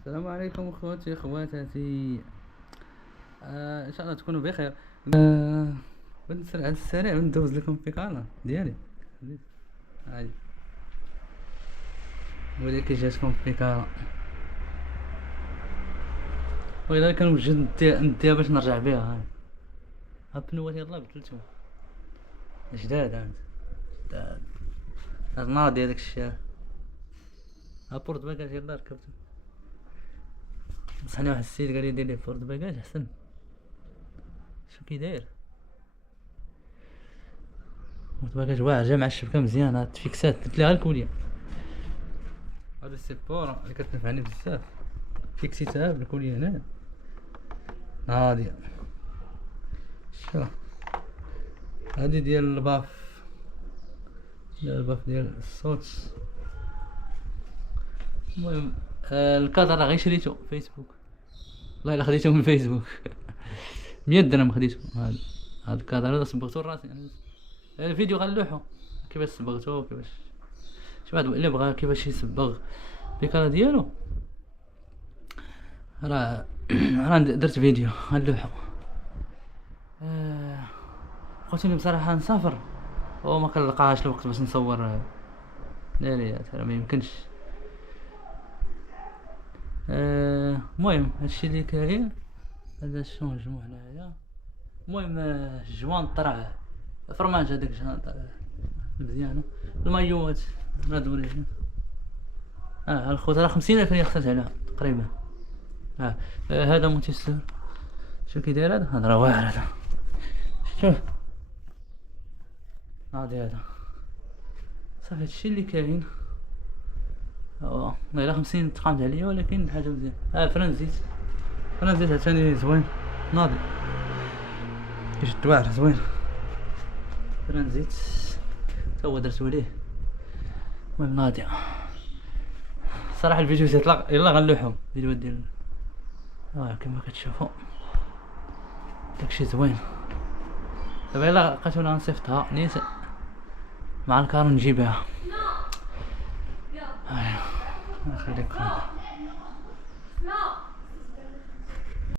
السلام عليكم اخوتي اخواتاتي. ان شاء الله تكونوا بخير. بنسرع على السريع وندوز لكم الفكره ديالي. عادي ولا كي جاتكم الفكره وإلا كان وجد نديها باش نرجع بها. ها البنوات يلاه بدلتهم جداد. جداد هاد ناضي هداك الشارع. ها بورت باكاج يلاه ركبته. نصحني واحد السيد قال لي دير ليه بورت باكاج احسن. شو كي داير بورت باكاج واعر جا مع الشبكه مزيانه تفيكسات درت ليها الكوليه. هذا السيبور اللي كتنفعني بزاف فيكسيتها بالكوليه هنا هادي. شوف هادي ديال الباف ديال الصوت. المهم الكادر راه غير شريتو فيسبوك. والله الا خديته من فيسبوك 100 درهم خديته. هاد الكادر هذا صبغتو راسي يعني. الفيديو غنلوحو كيفاش صبغتو كيفاش شي واحد اللي بغا كيفاش يصبغ الكادر ديالو راه درت فيديو غنلوحو. قلتلي بصراحه نسافر وما كنلقاش الوقت باش نصور ليليات راه ما يمكنش. المهم هادشي اللي كاين هذا الشونجمون هنايا. المهم الجوان طرا فرماج هذاك طرا مزيانه. المايوات هادو وريجي الخوت راه 50,000 ريال خسرت عليها تقريبا. هذا مونتيسور شو كي داير هذا راه واعر هذا. شوف هذا صافي هادشي اللي كاين. الا 50 تقامت عليا ولكن حاجه مزيان. فرنزيت عشان زوين ناضي يشد واعر زوين. فرنزيت تا هو درتو ليه. المهم ناضي صراحه الفيديو يطلق يلا غنلوحو فيديو ديال كما كتشوفوا داكشي زوين. دابا يلا لقيتو نصيفطها نيت مع الكار نجيبها. نخليكم